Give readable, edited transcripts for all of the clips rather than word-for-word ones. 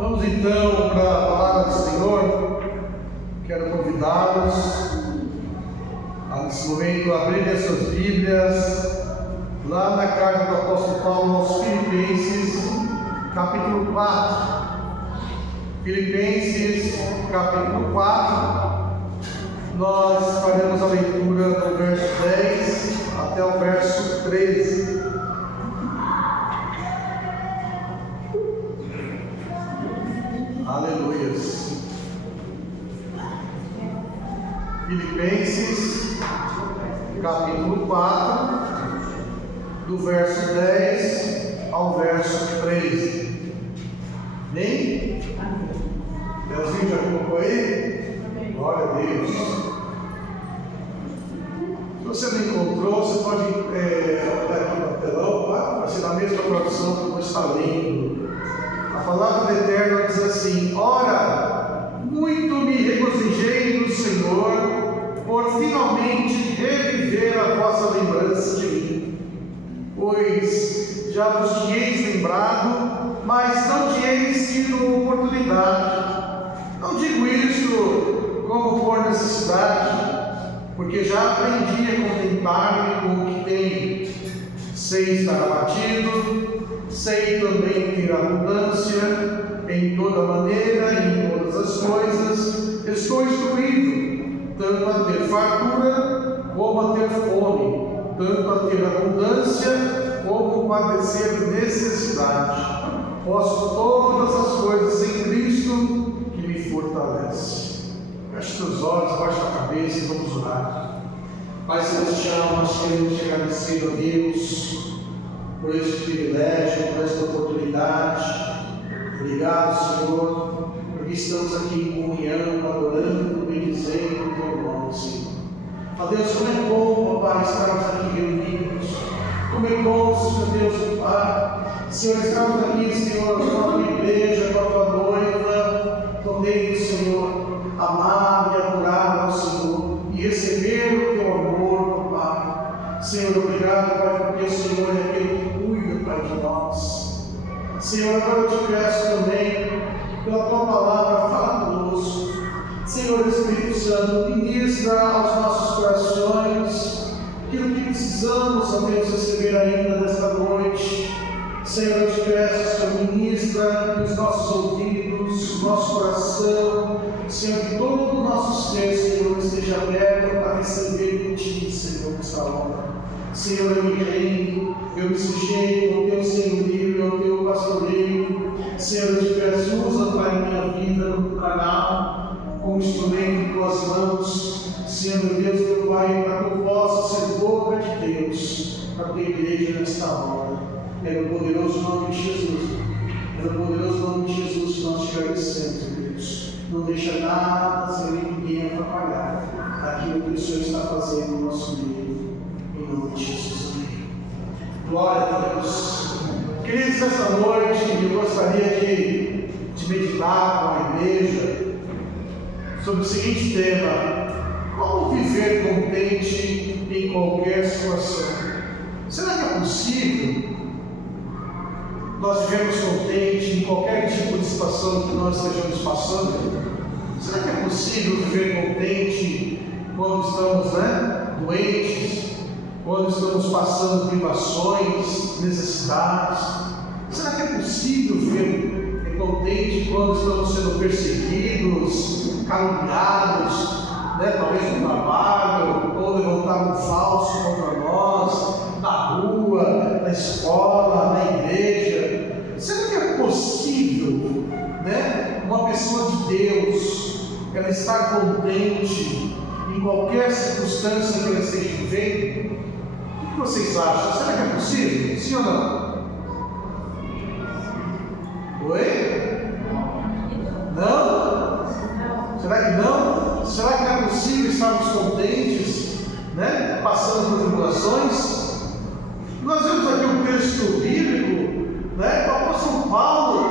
Vamos então para a palavra do Senhor. Quero convidá-los a, nesse momento, abrirem as suas Bíblias lá na carta do apóstolo Paulo aos Filipenses, capítulo 4. Filipenses, capítulo 4. Nós faremos a leitura do verso 10 até o verso 13. Aleluias. Filipenses, capítulo 4, do verso 10 ao verso 13. Amém? Leozinho já colocou aí? Glória a Deus. Se você não encontrou, você pode olhar aqui no telão, vai ser na mesma tradução que você está lendo. A palavra do Eterno diz assim: ora, muito me regozijei no Senhor, por finalmente reviver a vossa lembrança de mim. Pois já vos tinhais lembrado, mas não tinhais tido oportunidade. Não digo isto como por necessidade, porque já aprendi a contentar-me com o que tenho. Sei estar abatido, sei também ter abundância em toda maneira e em todas as coisas. Estou instruído, tanto a ter fartura como a ter fome, tanto a ter abundância como padecer necessidade. Posso todas as coisas em Cristo que me fortalece. Feche teus olhos, abaixa a cabeça e vamos orar. Pai Celestial, nós queremos te agradecer a Deus por este privilégio, por esta oportunidade. Obrigado, Senhor, porque estamos aqui em comunhão, adorando, bendizendo o teu nome, Senhor. Ó Deus, como é bom, Pai, estarmos aqui reunidos. Como é bom, Senhor Deus, Pai, Senhor, estamos aqui, Senhor, com a tua igreja, com a tua noiva, podendo, Senhor, amar e adorar ao Senhor e receber o teu amor, Pai. Senhor, obrigado, Pai, porque o Senhor é aquele que cuida, Pai, de nós. Senhor, agora eu te peço também, pela tua palavra, fala conosco. Senhor Espírito Santo, ministra aos nossos corações aquilo que precisamos, ó Deus, receber ainda nesta noite. Senhor, eu te peço, Senhor, ministra os nossos ouvidos, nosso coração, Senhor, que todo o nosso ser, Senhor, esteja aberto para receber de Ti, Senhor, nesta hora. Senhor, eu me rendo, eu me sujeito ao Teu senhorio, ao Teu pastoreio. Senhor, eu te peço, usa, Pai, a minha vida no canal, como instrumento em Tuas mãos. Senhor, meu Deus, meu Pai, para que eu possa ser boca de Deus, para a Tua igreja nesta hora. É no poderoso nome de Jesus. É no poderoso nome de Jesus que nós te agradecemos, Deus. Não deixa nada, Senhor, ninguém atrapalhar aquilo que o Senhor está fazendo no nosso meio. Em nome de Jesus. Amém. Glória a Deus. Queridos, nessa noite eu gostaria de meditar com a igreja sobre o seguinte tema: como viver contente em qualquer situação. Será que é possível nós vivemos contente em qualquer tipo de situação que nós estejamos passando? Será que é possível viver contente quando estamos doentes, quando estamos passando privações, necessidades? Será que é possível viver contente quando estamos sendo perseguidos, caluniados, talvez no trabalho, ou levantar um falso contra nós, na rua, na escola, na igreja? Será que é possível, uma pessoa de Deus, ela estar contente em qualquer circunstância que ela esteja vivendo? O que vocês acham? Será que é possível? Sim ou não? Oi? Não? Será que não? Será que não é possível estarmos contentes, passando por tribulações? Nós vemos aqui um texto bíblico, o apóstolo Paulo,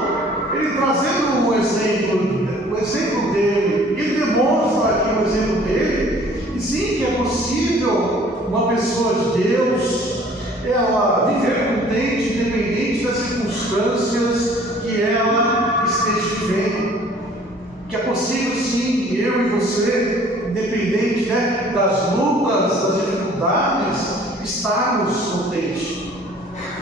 ele trazendo o exemplo dele, ele demonstra aqui o exemplo dele, e sim, que é possível uma pessoa de Deus, ela viver contente, independente das circunstâncias que ela esteja vivendo, que é possível sim, eu e você, independente, né, das lutas, das dificuldades, estarmos contentes.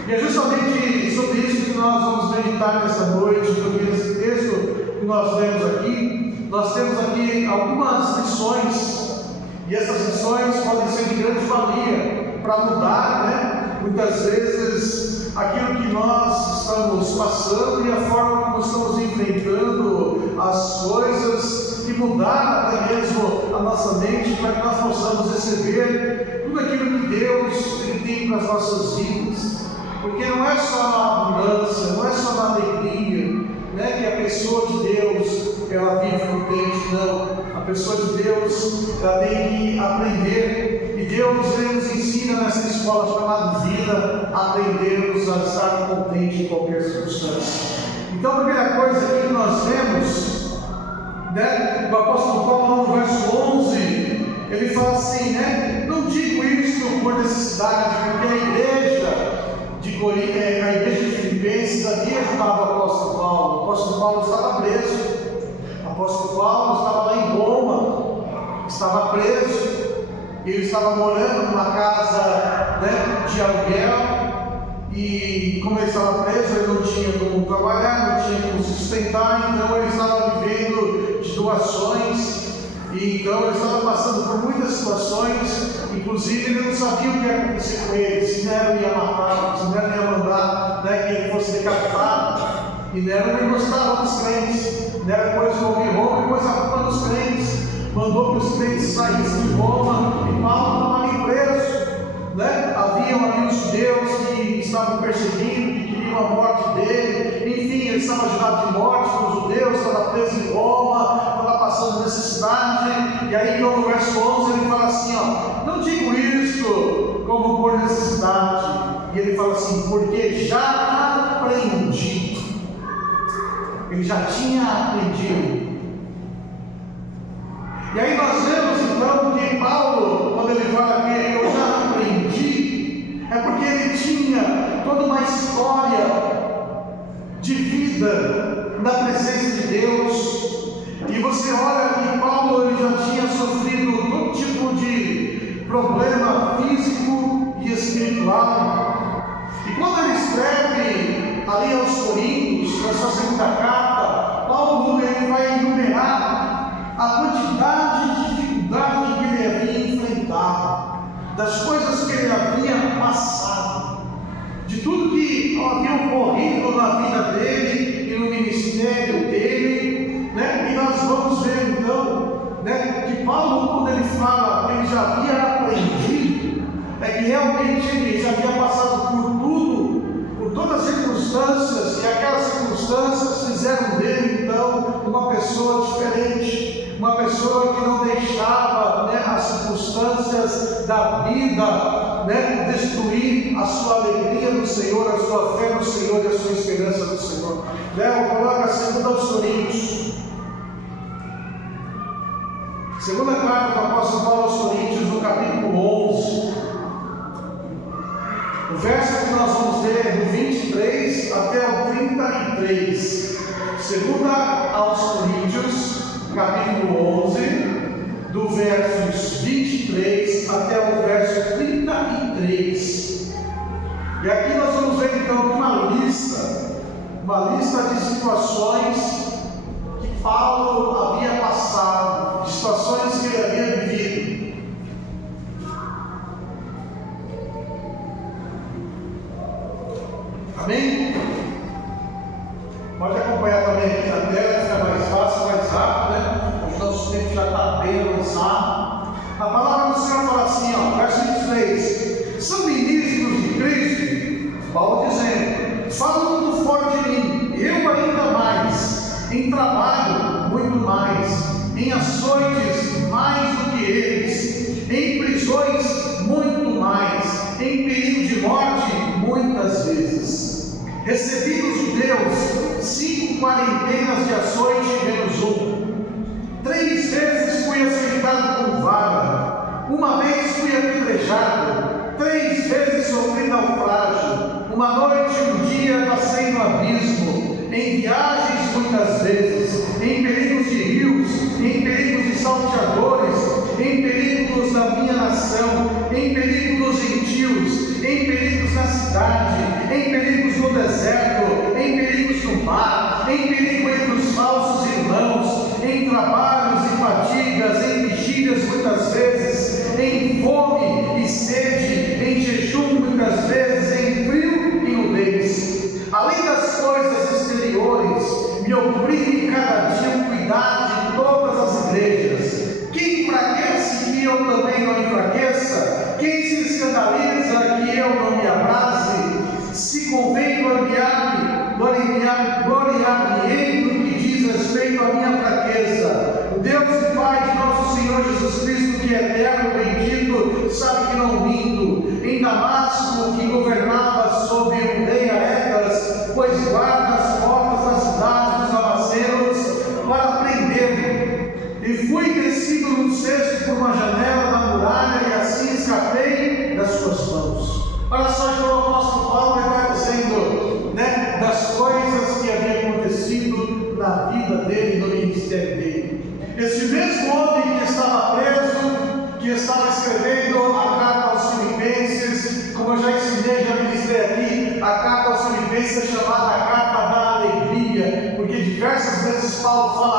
E é justamente sobre isso que nós vamos meditar nesta noite, porque esse texto que nós lemos aqui, nós temos aqui algumas lições, e essas lições podem ser de grande valia para mudar, né, muitas vezes aquilo que nós estamos passando e a forma como estamos enfrentando as coisas, e mudar até mesmo a nossa mente para que nós possamos receber tudo aquilo que Deus tem para as nossas vidas. Porque não é só na abundância, não é só na alegria, né, que a pessoa de Deus ela vive contente, não. A pessoa de Deus ela tem que aprender, e Deus nos ensina nessa escola chamada vida, a aprendermos a estar contente em qualquer circunstância. Então, a primeira coisa que nós vemos, né, o apóstolo Paulo no verso 11, ele fala assim, né, não digo isto por necessidade, porque a igreja de Filipenses havia ajudado o apóstolo Paulo. O apóstolo Paulo estava preso, o apóstolo Paulo estava lá em Roma, estava preso, ele estava morando numa casa, né, de aluguel, e como ele estava preso, ele não tinha como trabalhar, não tinha como se sustentar, então ele estava vivendo de doações. E então ele estava passando por muitas situações, inclusive ele não sabia o que ia acontecer com ele, se Nero ia matar, se Nero ia mandar, né, que ele fosse decapitado. E Nero não gostava dos crentes, Nero depois envolveu Roma e pôs a culpa dos crentes, mandou que os crentes saíssem de Roma, e Paulo estava ali preso, né? Haviam ali os judeus que estavam perseguindo, que queriam a morte dele, enfim, ele estava jurado de morte para os judeus, estava preso em Roma, estava passando necessidade. E aí então no verso 11 ele fala assim, ó, não digo isto como por necessidade, e ele fala assim, porque já aprendi. Ele já tinha aprendido. E aí nós vemos então que Paulo, quando ele fala que eu já aprendi, é porque ele tinha toda uma história de vida na presença de Deus. E você olha que Paulo ele já tinha sofrido todo tipo de problema físico e espiritual. E quando ele escreve ali aos Coríntios, na sua segunda carta, Paulo ele vai enumerar a quantidade de dificuldade que ele havia enfrentado, das coisas que ele havia passado, de tudo que havia ocorrido na vida dele e no ministério dele, né? E nós vamos ver então, né, que Paulo, quando ele fala que ele já havia aprendido, é que realmente ele já havia passado por tudo, por todas as circunstâncias, e aquelas circunstâncias fizeram dele então uma pessoa diferente. Uma pessoa que não deixava, né, as circunstâncias da vida, né, destruir a sua alegria no Senhor, a sua fé no Senhor e a sua esperança no Senhor. Léo, coloca a segunda aos Coríntios. Segunda carta do apóstolo Paulo aos Coríntios, no capítulo 11. O verso que nós vamos ler é do 23 até o 33. Segunda aos Coríntios, capítulo 11, do versos 23 até o verso 33. E aqui nós vamos ver então uma lista de situações que Paulo havia passado, de situações que ele havia vivido. Amém? Pode acompanhar também aqui na tela, fica mais fácil, mais rápido, né? O nosso tempo já está bem avançado. A palavra do Senhor fala assim, ó, verso 23. São ministros de Cristo, Paulo dizendo, falam muito forte de mim, eu ainda mais, em trabalho muito mais, em açoites mais do que eles, em prisões muito mais, em perigo de morte muitas vezes. Recebi dos judeus 5 quarentenas de açoite menos 1. 3 vezes fui açoitado com vara. Uma vez fui apedrejado. 3 vezes sofri naufrágio. Uma noite e um dia passei no abismo. Em viagens muitas vezes. em perigos de rios, em perigos de salteadores, em perigos da minha nação, em perigo dos gentios, em perigos na cidade, em perigos no deserto, em perigos no mar, em perigo entre os falsos irmãos, em trabalhos e fadigas, em vigílias muitas vezes, em fome e sede, em jejum muitas vezes, em frio e nudez. Além das coisas exteriores, me oprime cada dia o cuidado de todas as igrejas. Quem enfraquece que eu também não enfraqueça? Quem se escandaliza que eu não me abrase? Se convém gloriar-me-ei no que diz respeito à minha fraqueza. O Deus e Pai de nosso Senhor Jesus Cristo, que é eterno, bendito, sabe que não minto. Em Damasco, que governava sob o rei Aretas, pois guarda as portas da cidade dos damascenos para prender-me. E fui descido num cesto por uma janela da muralha e assim escapei das suas mãos. Olha só, então o apóstolo Paulo está dizendo, né, das coisas que haviam acontecido na vida dele, no ministério dele. Esse mesmo homem que estava preso, que estava escrevendo a carta aos Filipenses, como eu já ensinei, já ministrei aqui, a carta aos Filipenses é chamada a carta da alegria, porque diversas vezes Paulo fala: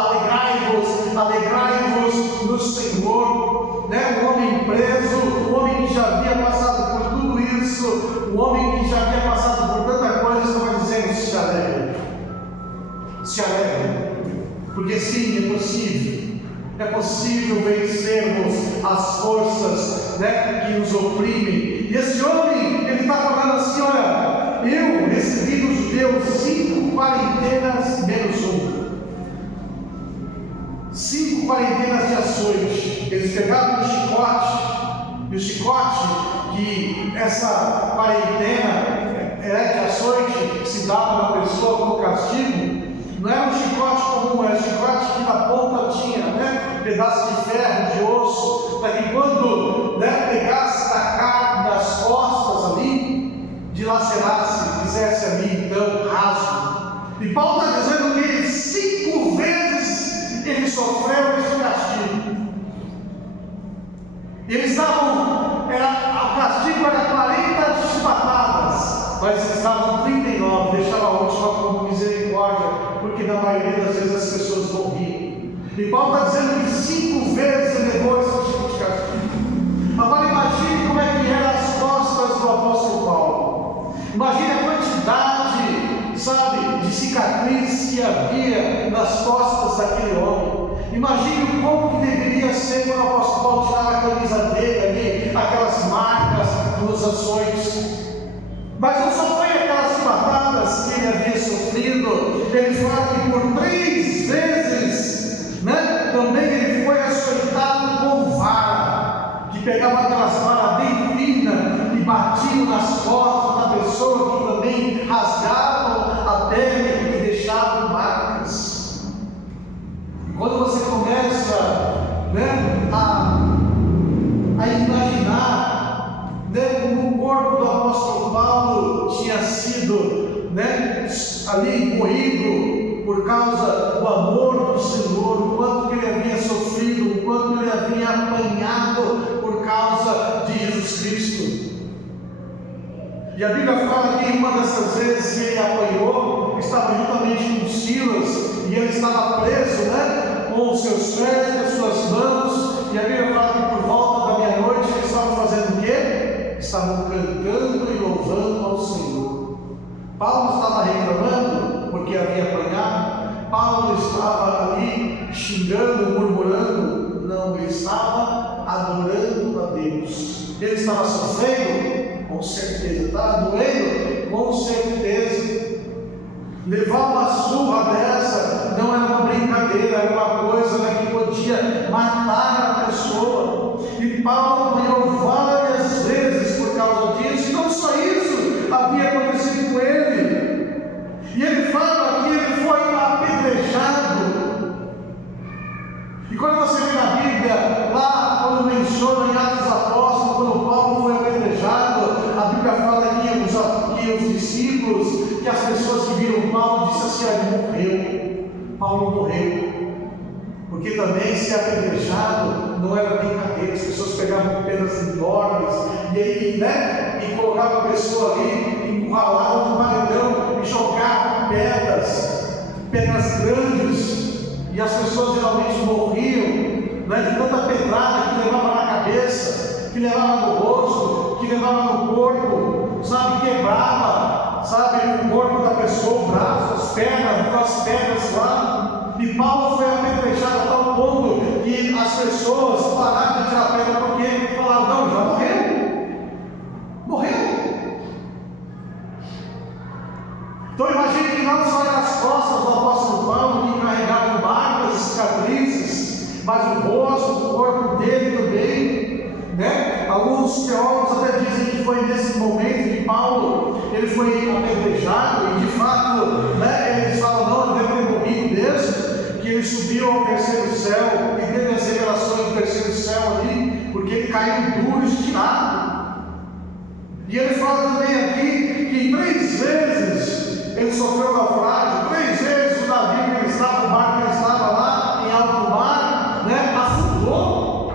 alegrai-vos no Senhor, né? Um homem preso, um homem que já havia passado por tudo isso, um homem que já havia passado por tanta coisa, estava dizendo: se alegre, porque sim, é possível vencermos as forças, né, que nos oprimem. E esse homem, ele está falando assim: olha, eu recebi dos judeus 5 quarentenas menos 1. 5 quarentenas de açoite. Eles pegavam um chicote, e o chicote, que essa quarentena de açoite que se dava na pessoa como castigo, não era um chicote comum, era um chicote que na ponta tinha, né, pedaço de ferro, de osso, para que quando, né, pegasse na carne, das costas ali, dilacerasse, fizesse ali então raso. E Paulo está dizendo que 5 vezes ele sofreu esse castigo. Eles estavam, o castigo era 40 chibatadas, mas eles estavam 39, deixava a última como misericórdia, porque na maioria das vezes as pessoas morriam. E Paulo está dizendo que 5 vezes ele levou esse tipo de castigo. Agora imagine como é que eram as costas do apóstolo Paulo. Imagine a quantidade, sabe, de cicatriz que havia nas costas daquele homem. Imagine como que deveria ser quando o apóstolo Paulo tirava a camisa dele ali, aquelas marcas nos açoites. Mas não só foi aquelas chibatadas que ele havia sofrido, ele fala que por 3 vezes, né, também ele foi açoitado com vara, que pegava aquelas varas bem finas e batiam nas costas da pessoa, que também rasgavam a pele e deixavam marcas. Quando você começa, né, a imaginar, né, como o corpo do apóstolo Paulo tinha sido, né, ali moído por causa do amor do Senhor, o quanto que ele havia sofrido, o quanto ele havia apanhado por causa de Jesus Cristo. E a Bíblia fala que uma dessas vezes que ele apanhou, estava juntamente com Silas, e ele estava preso, né, com os seus pés e as suas mãos, e a Bíblia fala que por volta da meia-noite eles estavam fazendo o quê? Estavam cantando e louvando ao Senhor. Paulo estava reclamando porque havia apanhado, Paulo estava ali xingando, murmurando, não, ele estava adorando a Deus. Ele estava sofrendo? Com certeza. Estava doendo? Com certeza. Levar uma surra dessa não era uma brincadeira, era uma coisa, né, que podia matar a pessoa. E Paulo apanhou várias vezes por causa disso, e não só isso havia acontecido com ele. E ele fala que ele foi apedrejado. E quando você vê na Bíblia, lá quando menciona em Atos dos Apóstolos, quando Paulo foi apedrejado, a Bíblia fala que os discípulos, que as pessoas que viram Paulo, disseram assim: ele morreu. Paulo morreu. porque também ser apedrejado não era brincadeira, as pessoas pegavam pedras enormes e aí, e colocavam a pessoa ali, encurralavam no paredão e jogavam pedras grandes, e as pessoas geralmente morriam, de tanta pedrada que levava na cabeça, que levava no rosto, que levava no corpo, quebrava, o corpo da pessoa, o braço, as pernas, com as pedras lá. E Paulo foi apedrejado a tal ponto que as pessoas pararam de tirar pedra porque falaram: não, já morreu. Então imagine que não só eram as costas do apóstolo Paulo que carregavam marcas e cicatrizes, mas o rosto, o corpo dele também. Alguns teólogos até dizem que foi nesse momento que Paulo ele foi apedrejado, e de fato eles falam: não, ele deve ter morrido mesmo, que ele subiu ao terceiro céu e teve as revelações do terceiro céu ali, porque ele caiu duro, estirado. E ele fala também aqui que 3 vezes ele sofreu naufrágio, 3 vezes o navio que ele estava, o barco que ele estava lá em alto mar, afundou.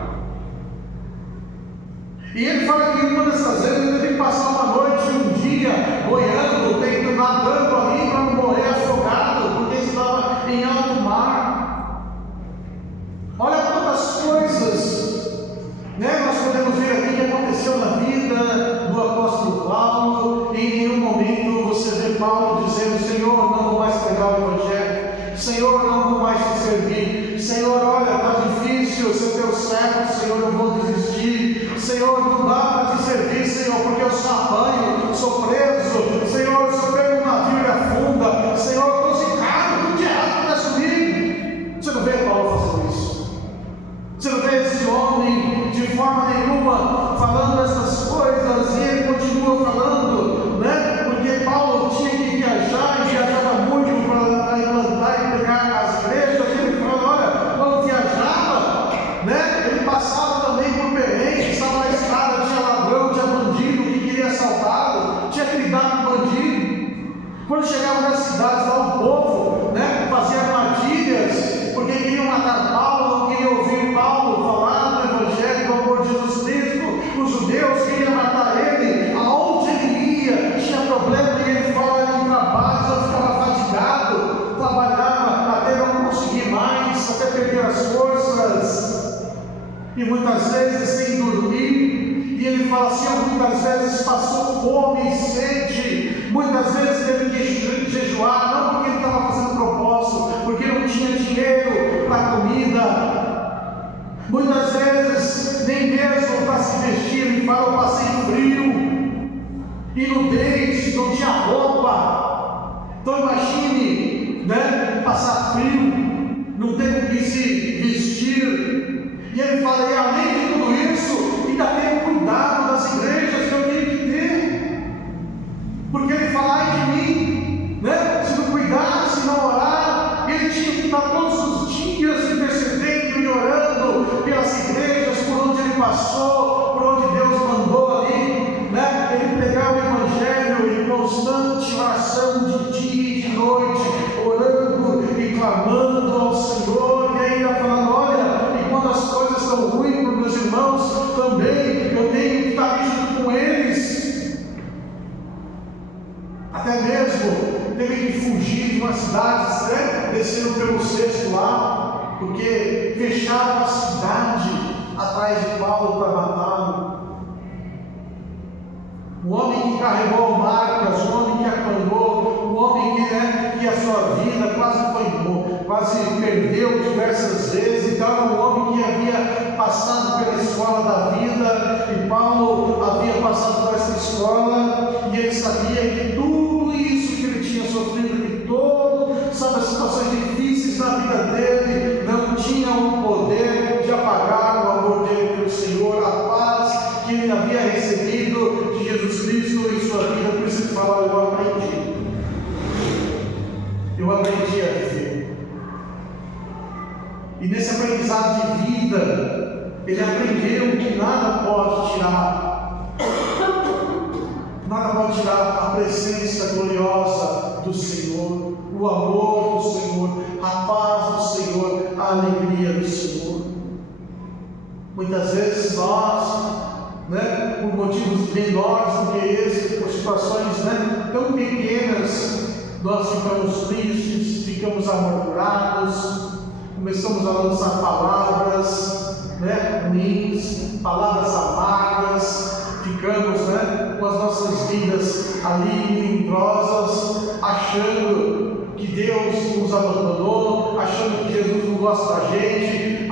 E ele fala que uma dessas vezes ele teve que passar uma noite e um dia boiando, nadando ali para não morrer afogado, porque estava em alto mar. Olha quantas coisas nós podemos ver aqui que aconteceu na vida do apóstolo Paulo. E em nenhum momento você vê Paulo dizendo: Senhor, não vou mais pregar o Evangelho, Senhor, não vou mais te servir, Senhor, olha, está difícil ser teu servo, Senhor, eu vou desistir, Senhor, não dá para te servir, Senhor, porque eu só apanho, sou preso, Senhor, se eu pego um navio e afunda, Senhor, eu estou zicado, tudo de errado acontece comigo. Você não vê Paulo fazendo isso? Você não vê esse homem de forma nenhuma falando essas coisas? E ele continua falando, porque Paulo tinha que viajar e viajava muito para implantar e pregar as igrejas. Ele falou: olha, quando viajava, ele passava também por perrengue, estava na estrada, tinha ladrão, tinha bandido que queria assaltá-lo, tinha que lidar com bandido. Quando chegava nas cidades, lá o povo fazia armadilhas, porque queriam matar Paulo, não queriam ouvir Paulo falar do Evangelho, do amor de Jesus Cristo. Os judeus queriam matar ele, aonde ele ia, tinha problema, e ele falava em trabalhos, eu ficava fatigado, trabalhava até não conseguir mais, até perder as forças, e muitas vezes sem dormir. E ele fala assim: muitas vezes passou fome e sede, muitas vezes teve que jejuar, não porque ele estava fazendo propósito, porque não tinha dinheiro para comida, muitas vezes nem mesmo para se vestir. Ele fala: eu passei frio e nudez, não tinha roupa. Então imagine, passar frio, não ter o que se vestir. E ele fala: e além de tudo isso, ainda tem o cuidado das igrejas que eu tenho que ter, porque ele fala: ai de mim, se não cuidar, se não orar. Ele tinha que estar todos os dias intercedendo e orando pelas igrejas por onde ele passou, por onde Deus mandou ali, ele pegava o Evangelho em constante oração de dia e de noite, orando e clamando ao Senhor, e ainda falando: olha, e quando as coisas estão ruins para os meus irmãos, também eu tenho que estar junto com eles. Até mesmo teve que fugir de uma cidade, descendo pelo cesto lá, porque fecharam a cidade atrás de Paulo para matá-lo. O homem que carregou marcas, o homem que apanhou, o homem que a sua vida quase perdeu diversas vezes. Então era um homem que havia passado pela escola da vida, e Paulo havia passado por essa escola, e ele sabia que tudo isso que ele tinha sofrido, que as situações difíceis na vida dele não tinham o poder de apagar o amor dele pelo Senhor, a paz que ele havia recebido de Jesus Cristo em sua vida. Por isso ele fala: eu aprendi a viver. E nesse aprendizado de vida, ele aprendeu que nada pode tirar a presença gloriosa do Senhor, o amor do Senhor, a paz do Senhor, a alegria do Senhor. Muitas vezes nós, por motivos menores do que esse, por situações tão pequenas, nós ficamos tristes, ficamos amargurados, começamos a lançar palavras ruins, palavras amargas, ficamos com as nossas vidas ali melindrosas, achando que Deus nos abandonou, achando que Jesus não gosta da gente,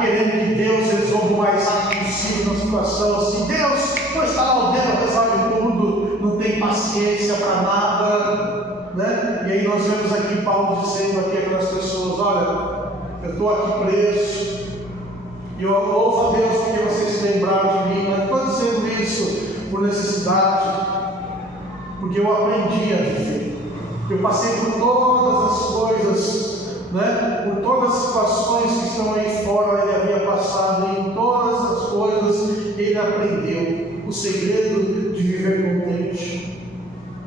querendo que Deus resolva o mais rápido possível na situação, assim, Deus não está lá o dedo, resolve tudo, não tem paciência para nada, E aí nós vemos aqui Paulo dizendo aqui aquelas pessoas, olha, eu estou aqui preso, e eu louvo a Deus porque vocês se lembraram de mim, mas estou dizendo isso por necessidade, porque eu aprendi a viver, eu passei por todas as coisas, por todas as situações que estão aí fora, ele havia passado, e em todas as coisas ele aprendeu o segredo de viver contente.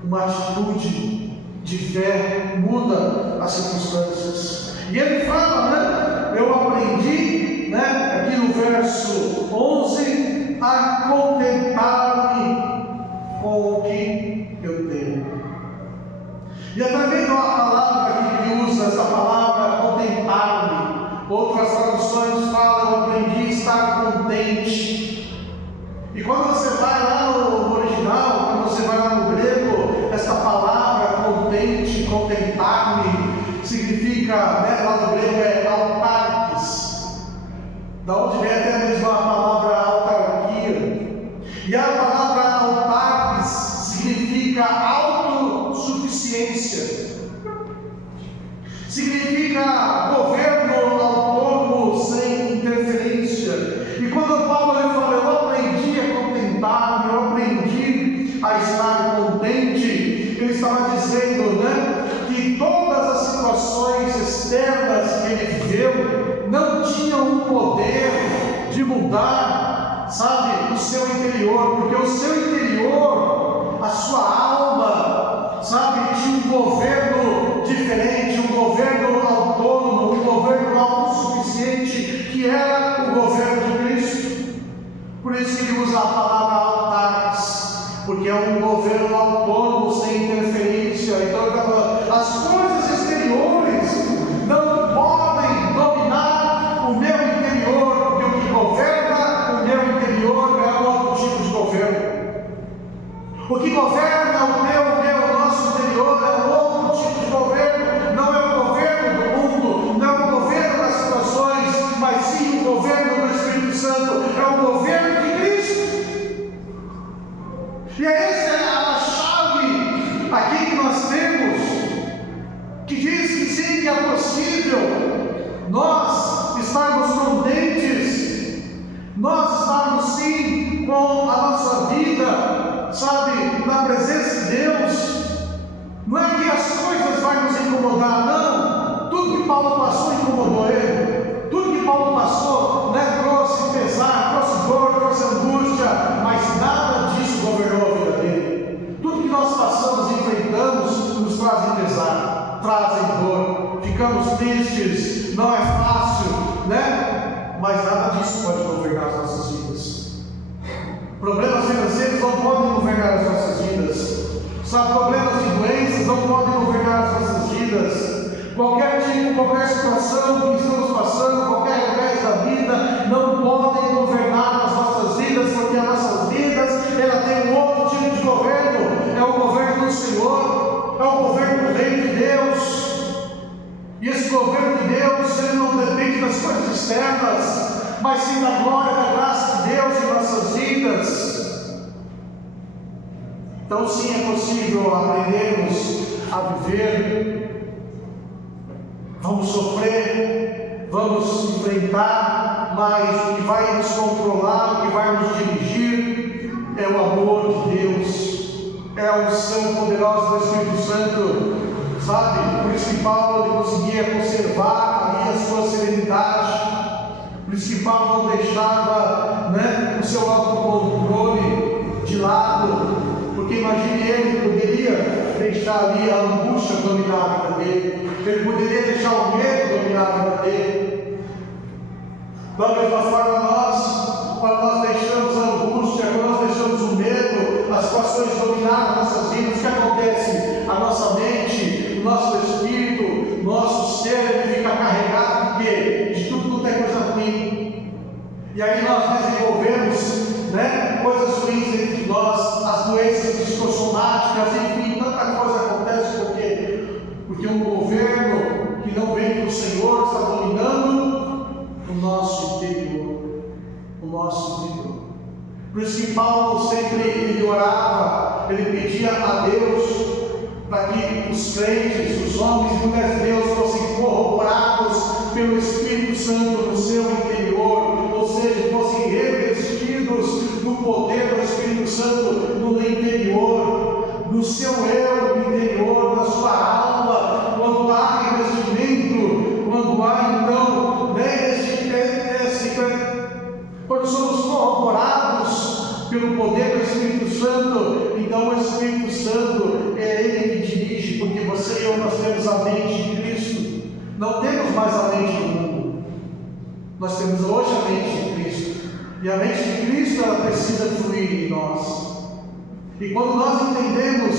Uma atitude de fé muda as circunstâncias. E ele fala, eu aprendi, aqui no verso 11, a contentar-me com o que eu tenho. E é também uma palavra aqui que usa essa palavra contentar-me. Outras traduções falam, eu aprendi a estar contente. E quando você vai lá no original, quando você vai lá no grego, essa palavra contente, contentar-me, significa, lá no grego é autarques, da onde vem até mesmo a palavra autarquia. E a palavra autarques significa autossuficiência, significa governo autônomo sem interferência. E quando Paulo ele fala, eu aprendi a contentar-me, eu aprendi a estar contente, ele estava dizendo que todas as situações externas que ele viveu não tinham o poder de mudar, o seu interior, porque o seu interior, a sua alma, tinha um governo diferente, um governo autônomo, um governo autossuficiente, que era o governo de Cristo. Por isso que ele usa a palavra autarques, porque é um governo autônomo, sem interferência. Então ele está falando, as coisas exteriores não podem dominar o meu interior, porque o que governa o meu interior é outro tipo de governo. O que governa o nosso interior é outro tipo de governo. Não é o governo do mundo, não é o governo das situações, mas sim o governo do Espírito Santo, é o governo de Cristo. E essa é a chave aqui que nós temos, que diz que sim, que é possível nós estarmos contentes, nós estarmos sim com a nossa vida, na presença de Deus. Não é que as coisas vão nos incomodar, não. Tudo que Paulo passou incomodou ele. Tudo que Paulo passou, trouxe pesar, trouxe dor, trouxe angústia, mas nada disso governou a vida dele. Tudo que nós passamos e enfrentamos nos trazem pesar, trazem dor, ficamos tristes, não é fácil, mas nada disso pode governar as nossas vidas. Problemas financeiros não podem governar as nossas vidas. Problemas de doenças não podem governar as nossas vidas. Qualquer situação que estamos passando, qualquer revés da vida, não podem governar as nossas vidas, porque as nossas vidas, ela tem um outro tipo de governo. É o governo do Senhor, é o governo do Reino de Deus. E esse governo de Deus, ele não depende das coisas externas, mas sim da glória, da graça de Deus em nossas vidas. Então sim, é possível aprendermos a viver. Vamos sofrer, vamos enfrentar, mas o que vai nos controlar, o que vai nos dirigir é o amor de Deus, é a unção poderosa do Espírito Santo. Por isso que Paulo ele conseguia conservar ali a sua serenidade. Por isso que Paulo não deixava o seu autocontrole de lado, porque imagine ele poderia deixar ali a angústia dominar a vida dele, ele poderia deixar o medo dominar a vida dele, mesma forma quando nós deixamos a angústia, quando nós deixamos o medo, as situações dominar nossas vidas, o que acontece? A nossa mente, o nosso espírito, o nosso ser, ele fica carregado de quê? De tudo quanto é coisa ruim. E aí nós desenvolvemos, coisas ruins dentro de nós, as doenças psicossomáticas, enfim, tanta coisa acontece porque um governo que não vem do Senhor está dominando o nosso interior. Por isso que Paulo sempre ele orava, ele pedia a Deus para que os crentes, os homens e mulheres de Deus fossem corroborados pelo Espírito Santo no seu interior, ou seja, fossem revestidos do poder do Espírito Santo no interior, no seu eu interior, na sua alma. Quando há revestimento, quando há então quando somos corroborados pelo poder do Espírito Santo, então o Espírito Santo é Ele que dirige, porque você e eu, nós temos a mente de Cristo, não temos mais a mente do mundo, nós temos hoje a mente de Cristo, e a mente de Cristo ela precisa fluir em nós. E quando nós entendemos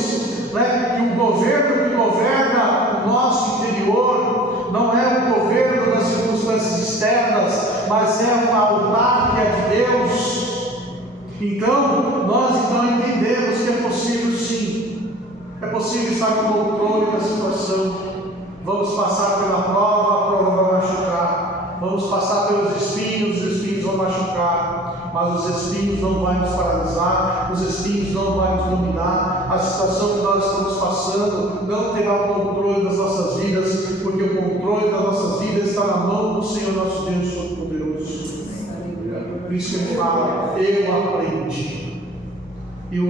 que o governo que governa o nosso interior não é o governo das circunstâncias externas, mas é uma autárquia de Deus, então nós entendemos que é possível sim, é possível estar no controle da situação. Vamos passar pela prova, a prova vai machucar, vamos passar pelos espinhos, os espinhos vão machucar, mas os espinhos não vão nos paralisar, os espinhos não vão nos dominar. A situação que nós estamos passando não terá o controle das nossas vidas, porque o controle das nossas vidas está na mão do Senhor nosso Deus Todo-Poderoso. Por isso que ele fala, eu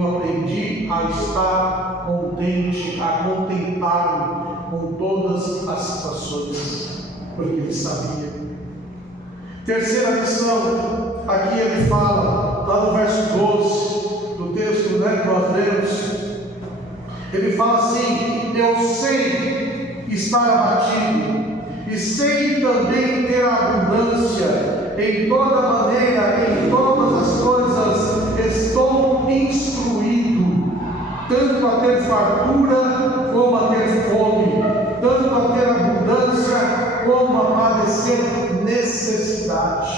aprendi a estar contente, a contentar-me com todas as situações, porque ele sabia. Terceira lição, aqui ele fala, lá no verso 12 do texto que nós lemos, ele fala assim: eu sei estar abatido, e sei também ter abundância, em toda maneira, em todas as coisas, estou instruído, tanto a ter fartura como a ter fome, tanto a ter abundância como a padecer necessidade.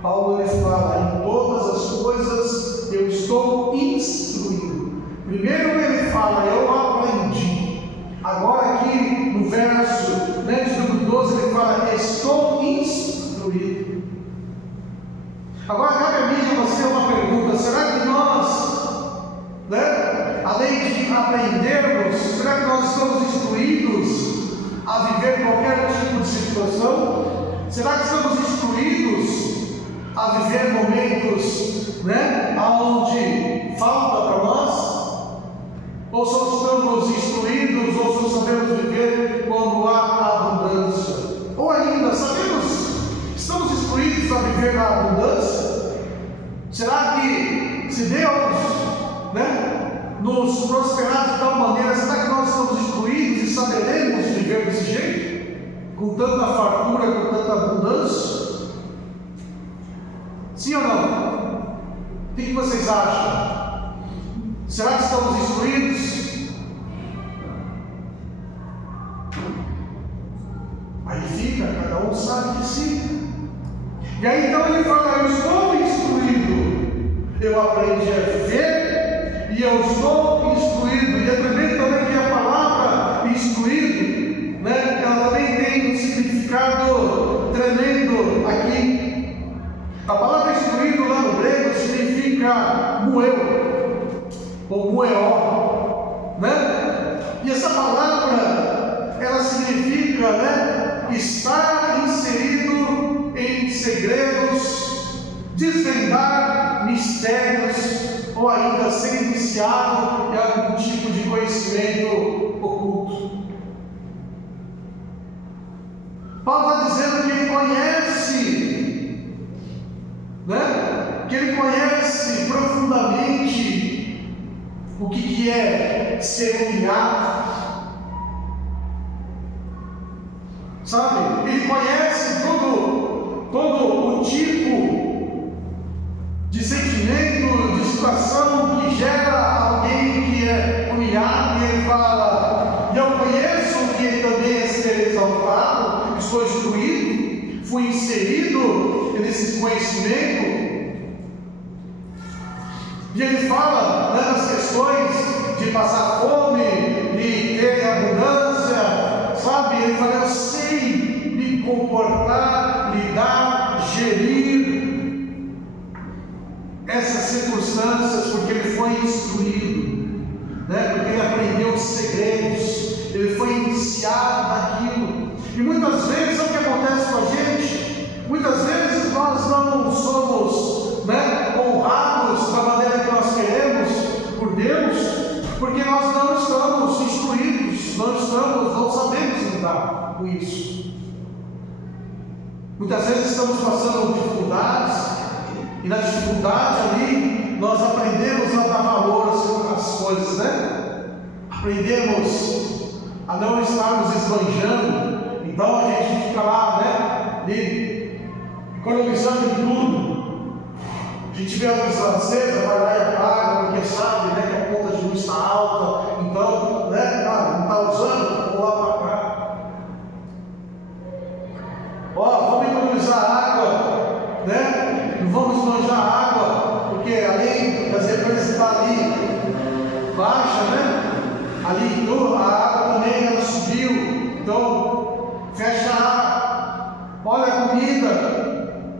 Paulo ele fala, em todas as coisas eu estou instruído. Primeiro ele fala, eu aprendi. Agora aqui no verso, de número 12, ele fala, estou instruído. Agora cabe a mim e a você uma pergunta: será que nós, além de aprendermos, será que nós estamos instruídos a viver qualquer tipo de situação? Será que estamos instruídos a viver momentos, onde falta para nós? Ou só estamos instruídos, ou só sabemos viver quando há abundância? Ou ainda, estamos instruídos a viver na abundância? Será que se Deus, nos prosperar de tal maneira, será que nós estamos instruídos e saberemos viver desse jeito? Com tanta fartura, com tanta abundância? Sim ou não? O que vocês acham? Será que estamos instruídos? Aí fica, cada um sabe que sim. E aí então ele fala, eu estou instruído, eu aprendi a viver e eu estou instruído. E é tremendo também que a palavra instruído, ela também tem um significado tremendo aqui. A palavra instruído lá no grego significa moeu, ou moeó, E essa palavra, ela significa, estar inserido em segredos, desvendar mistérios, ou ainda ser iniciado em algum tipo de conhecimento oculto. Paulo está dizendo que ele conhece, que ele conhece profundamente o que é ser humilhado, sabe? Ele conhece todo o tipo de sentimento, de situação que gera alguém que é humilhado, e ele fala: e eu conheço que também é ser exaltado, estou instruído, fui inserido nesse conhecimento. E ele fala, né, das questões de passar fome, de ter abundância, sabe? Ele fala: eu sei me comportar, lidar, gerir essas circunstâncias, porque ele foi instruído, né? Porque ele aprendeu os segredos, ele foi iniciado naquilo. E muitas vezes é o que acontece com a gente. Muitas vezes nós não somos, né, honrados da maneira que nós queremos por Deus, porque nós não estamos instruídos, não sabemos lidar com isso. Muitas vezes estamos passando dificuldades, e na dificuldade ali nós aprendemos a dar valor às coisas, né? Aprendemos a não estarmos esbanjando. Então a gente fica lá, né, economizando em tudo. A gente vê a luz acesa, vai lá e apaga, porque sabe, né, que a conta de luz está alta. Então, né, não está usando, vou lá apagar. Ó, vamos economizar água, né? Não vamos esbanjar água, porque além das represas estar ali baixa, né? Ali a água também ela subiu. Então, fecha a água. Olha a comida,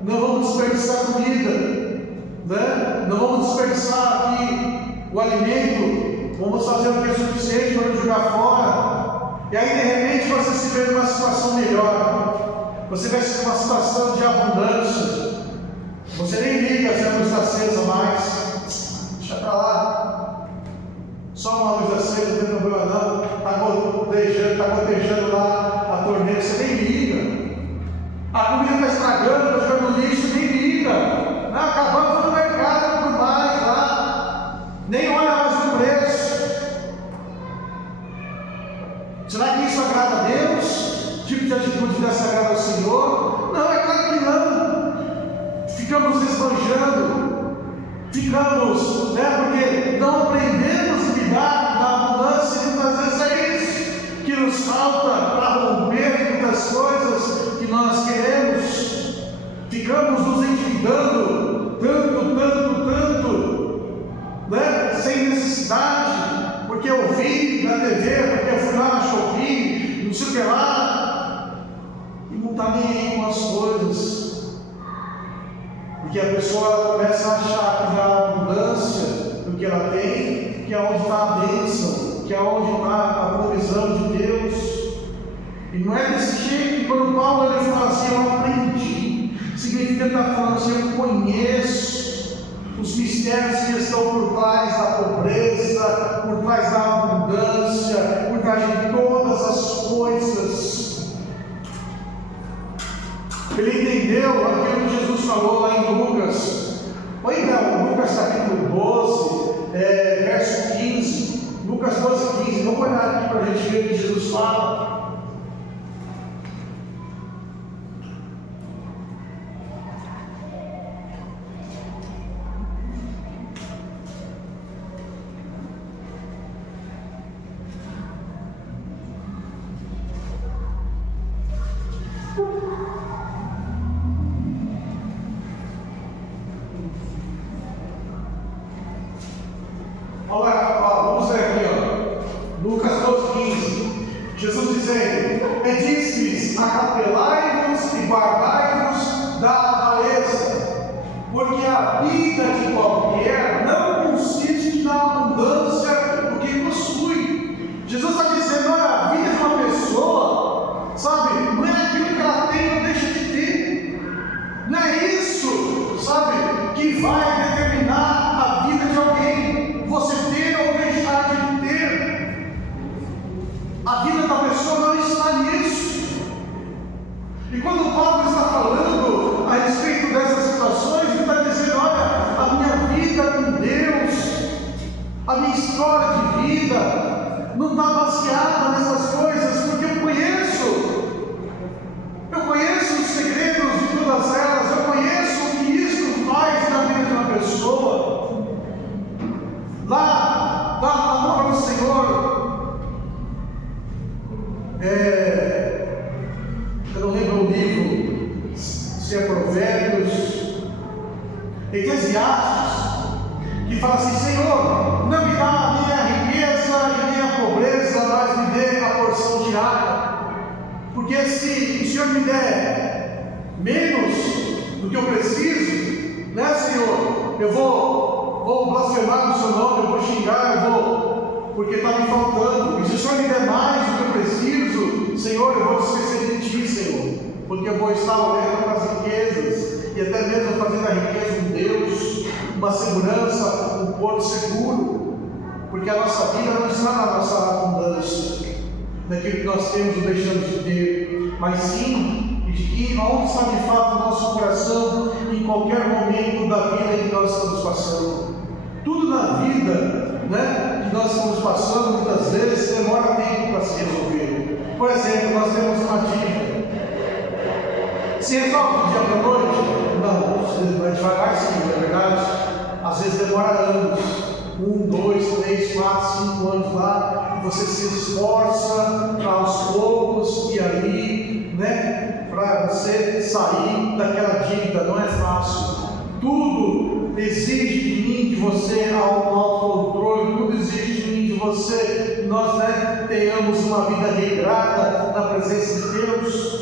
não vamos desperdiçar comida, né? Não vamos desperdiçar aqui o alimento, vamos fazer o que é suficiente para não jogar fora. E aí de repente você se vê numa situação melhor, você vai ser numa situação de abundância, você nem liga se a luz está acesa mais, deixa para lá, só uma luz acesa, não tem problema não, está gotejando lá a torneira, você nem liga. A comida está estragando, está jogando lixo, nem liga. Acabamos no mercado por mais lá, nem olha mais o preço. Será que isso agrada a Deus? Tipo de atitude dessa agrada ao Senhor? Não, é claro que não. Ficamos esbanjando, ficamos, né, porque não aprendemos a lidar na abundância, e muitas vezes é isso que nos falta para romper muitas coisas que nós queremos. Ficamos nos endividando tanto, né? Sem necessidade, porque eu vi na TV, porque eu fui lá na Shopee, não sei o que lá, e não está nem aí com as coisas, porque a pessoa ela começa a achar que na abundância do que ela tem, que é onde está a bênção, que é onde está a provisão de Deus. E não é desse jeito. Quando Paulo ele fala assim, eu aprendi, significa que ele está falando assim, eu conheço os mistérios que estão por trás da pobreza, por trás da abundância, por trás de todas as coisas. Ele entendeu aquilo que Jesus falou lá em Lucas. Oi, não, Lucas capítulo 12, verso 15. Lucas 12, 15. Vamos olhar aqui para a gente ver o que Jesus fala. Vamos ver aqui, ó. Lucas 12, 15. Jesus dizendo: pedistes, acautelai-vos e guardai-vos da avareza, porque a vida de qualquer não consiste na abundância do que possui. Jesus está dizendo: olha, a vida de uma pessoa, sabe, não é aquilo que ela tem ou deixa de ter, não é isso, sabe, que vai determinar a vida de alguém, você ter ou deixar de ter. A vida da pessoa não está nisso. E quando Paulo está falando a respeito dessas situações, ele está dizendo: olha, a minha vida com Deus, a minha história de vida não está baseada nessas coisas, porque eu conheço os segredos de todas elas, eu conheço o que isso faz na vida de uma pessoa. se é Provérbios, Eclesiastes, que fala assim: Senhor, não me dá nem a riqueza e nem a pobreza, mas me dê a porção diária. Porque se o Senhor me der menos do que eu preciso, né, Senhor, eu vou blasfemar no seu nome, eu vou xingar, porque está me faltando. E se o Senhor me der mais do que eu preciso, Senhor, eu vou esquecer de Ti, Senhor, porque eu vou estar olhando para as riquezas, e até mesmo fazendo a riqueza um Deus, uma segurança, um porto seguro, porque a nossa vida não está na nossa abundância, daquilo que nós temos ou deixamos de ter, mas sim de que onde está de fato o nosso coração em qualquer momento da vida que nós estamos passando. Tudo na vida, né, que nós estamos passando, muitas vezes demora tempo para se resolver. Por exemplo, nós temos uma dívida. Se resolve do dia para a noite? Não, vai devagar sim, é verdade. Às vezes demora anos, 1, 2, 3, 4, 5 anos lá, e você se esforça para aos poucos e aí, né, para você sair daquela dívida. Não é fácil. Tudo exige de mim, de você, autocontrole, tudo exige de mim, de você, que nós, né, tenhamos uma vida regrada na presença de Deus.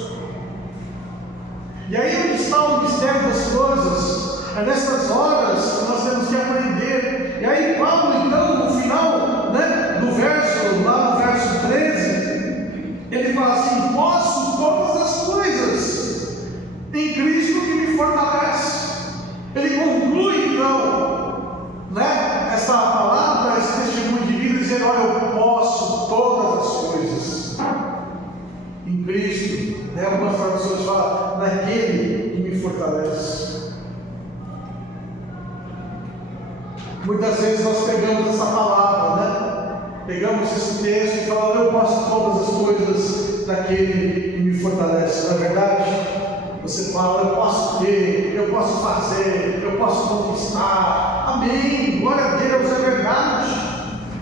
E aí onde está o mistério das coisas? É nessas horas que nós temos que aprender. E aí Paulo, então, no final, né, do verso, lá no verso 13, ele fala assim: posso todas as coisas em Cristo que me fortalece. Ele conclui, então, né, essa palavra, esse testemunho de vida, dizendo: olha, eu posso todas as coisas em Cristo, né? Algumas traduções falam naquele que me fortalece. Muitas vezes nós pegamos essa palavra, né? Pegamos esse texto e falamos: eu posso todas as coisas naquele que me fortalece. Não é verdade? Você fala: eu posso ter, eu posso fazer, eu posso conquistar. Amém, glória a Deus, é verdade.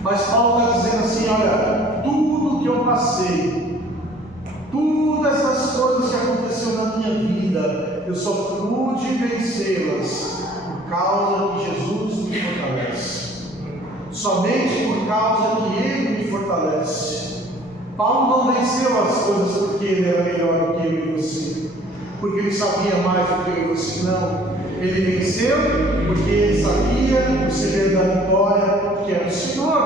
Mas Paulo está dizendo assim: olha, tudo que eu passei, todas essas coisas que aconteceram na minha vida, eu só pude vencê-las por causa que Jesus me fortalece. Somente por causa que Ele me fortalece. Paulo não venceu as coisas porque ele era melhor do que eu e você, porque ele sabia mais do que eu e você, não. Ele venceu porque ele sabia o segredo da vitória, que era o Senhor.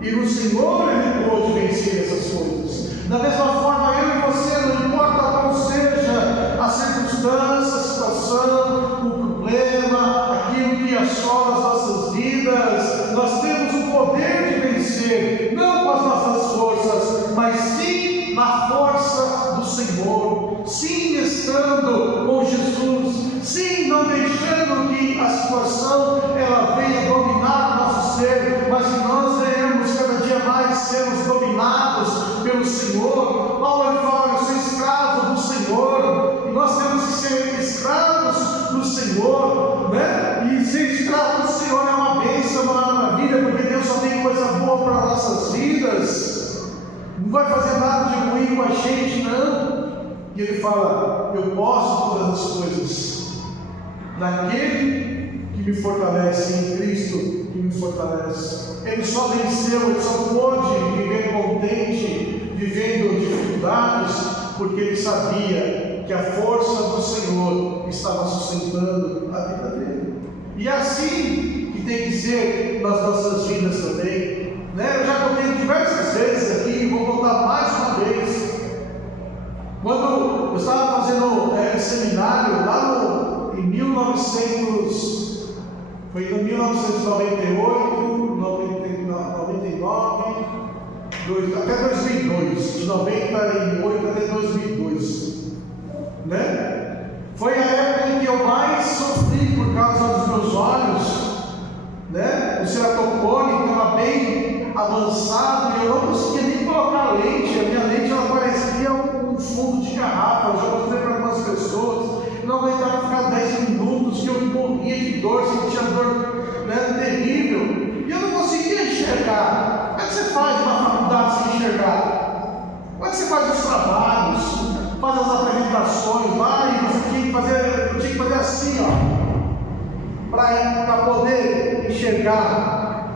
E no Senhor ele pôde vencer essas coisas. Da mesma forma, eu e você, não importa qual seja a circunstância, a situação, o problema, aquilo que assola as nossas vidas, nós temos o poder de vencer, não com as nossas forças, mas sim na força do Senhor, sim estando com Jesus, sim não deixando que a situação ela venha dominar o nosso ser, mas que nós venhamos cada dia mais sermos dominados pelo Senhor. Paulo ele fala: eu sou escravo do Senhor, e nós temos que ser escravos do Senhor, né? E ser escravo do Senhor é uma bênção, é uma maravilha, porque Deus só tem coisa boa para as nossas vidas, não vai fazer nada de ruim com a gente, não. E ele fala: eu posso todas as coisas naquele que me fortalece, em Cristo que me fortalece. Ele só venceu, ele só pôde viver contente, vivendo dificuldades, porque ele sabia que a força do Senhor estava sustentando a vida dele. E é assim que tem que ser nas nossas vidas também, né? Eu já contei diversas vezes aqui e vou contar mais uma vez. Quando eu estava fazendo seminário lá em 1998, 99, até 2002, de 98 até 2002, né? Foi a época em que eu mais sofri por causa dos meus olhos, né? O ceratocone estava bem avançado e eu não conseguia nem colocar lente. A minha lente ela parecia um fundo de garrafa. Eu já mostrei para algumas pessoas. Eu não aguentava ficar 10 minutos, que eu morria de dor, sentia dor, né, terrível. E eu não conseguia enxergar. Como é que você faz uma faculdade sem enxergar? Como é que você faz os trabalhos, faz as apresentações lá e você tinha que eu tinha que fazer assim, ó, para poder enxergar.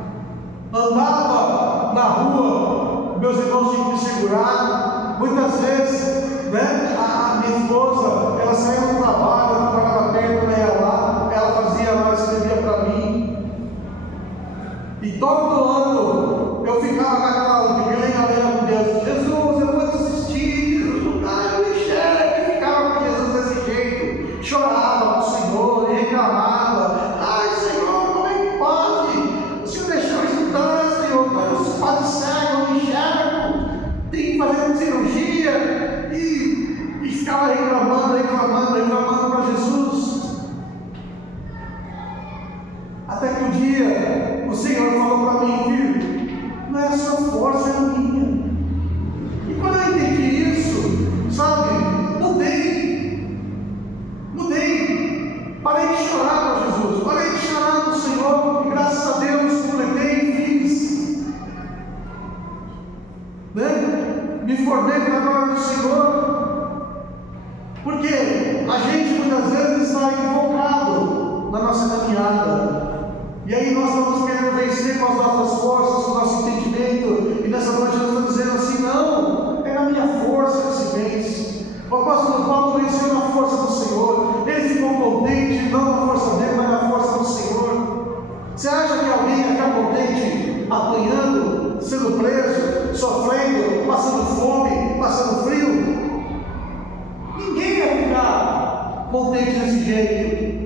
Andava na rua, meus irmãos tinham que me segurar. Muitas vezes, né, a minha esposa, ela saía do trabalho, eu trabalhava perto, eu ia lá, ela fazia lá, escrevia para mim. E todo ano eu ficava com aquela lenga-lenga com Deus: Jesus, eu vou desistir, Jesus não dá, eu me enxergo. E ficava com Jesus desse jeito, chorava com o Senhor, reclamava: ai Senhor, como é que pode? O Senhor deixou eu estudar, Senhor, eu quase cego, eu me enxergo, tem que fazer cirurgia. E ficava reclamando para Jesus. Até que um dia o Senhor falou para mim: filho, não é a sua força, é a minha. E quando eu entendi isso, sabe, mudei, parei de chorar para Jesus, parei de chorar para o Senhor, e graças a Deus completei e fiz, né? Me formei para a glória do Senhor, porque a gente muitas vezes está equivocado na nossa caminhada. E aí nós estamos querendo vencer com as nossas forças, com o nosso entendimento, e nessa noite nós estamos dizendo assim: não, é na minha força que se vence. O apóstolo Paulo venceu na força do Senhor, ele ficou contente, não na força dele, mas na força do Senhor. Você acha que alguém ia ficar contente apanhando, sendo preso, sofrendo, passando fome, passando frio? Ninguém ia ficar contente desse jeito.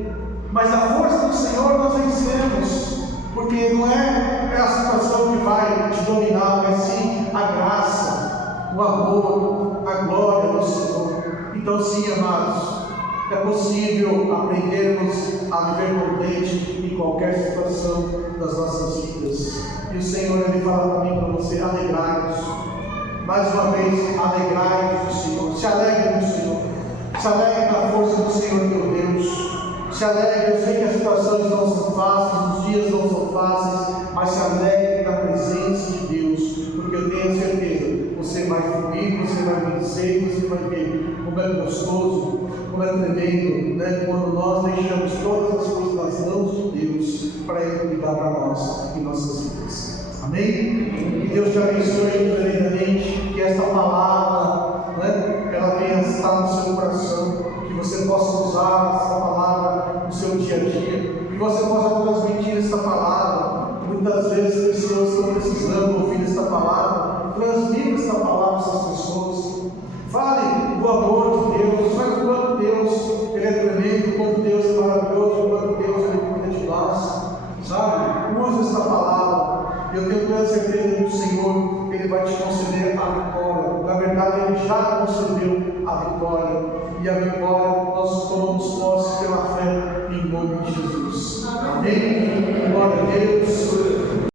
Mas a força do Senhor nós vencemos, porque não é a situação que vai te dominar, mas sim a graça, o amor, a glória do Senhor. Então sim, amados, é possível aprendermos a viver contente em qualquer situação das nossas vidas. E o Senhor, Ele fala para mim e para você: alegrai-vos. Mais uma vez, alegrai-vos do Senhor. Se alegre no Senhor. Se alegre na força do Senhor teu Deus. Se alegre, eu sei que as situações não são fáceis, os dias não são fáceis, mas se alegre na presença de Deus, porque eu tenho certeza, você vai fluir, você vai vencer, você vai ver como é gostoso, como é tremendo, né? Quando nós deixamos todas as coisas nas mãos de Deus, para Ele cuidar para nós, em nossas vidas. Amém? Que Deus te abençoe tremendamente, que esta palavra, né, ela venha estar no seu coração, que você possa usar essa palavra no seu dia a dia, que você possa transmitir essa palavra. Muitas vezes pessoas estão precisando ouvir esta palavra. Transmita esta palavra a essas pessoas. Fale do amor de Deus, fale do quanto Deus Ele é tremendo, o quanto Deus é maravilhoso, o quanto Deus Ele cuida de nós. Sabe? Use esta palavra. Eu tenho plena certeza que o Senhor Ele vai te conceder a vitória. Na verdade, Ele já concedeu a vitória. E a vitória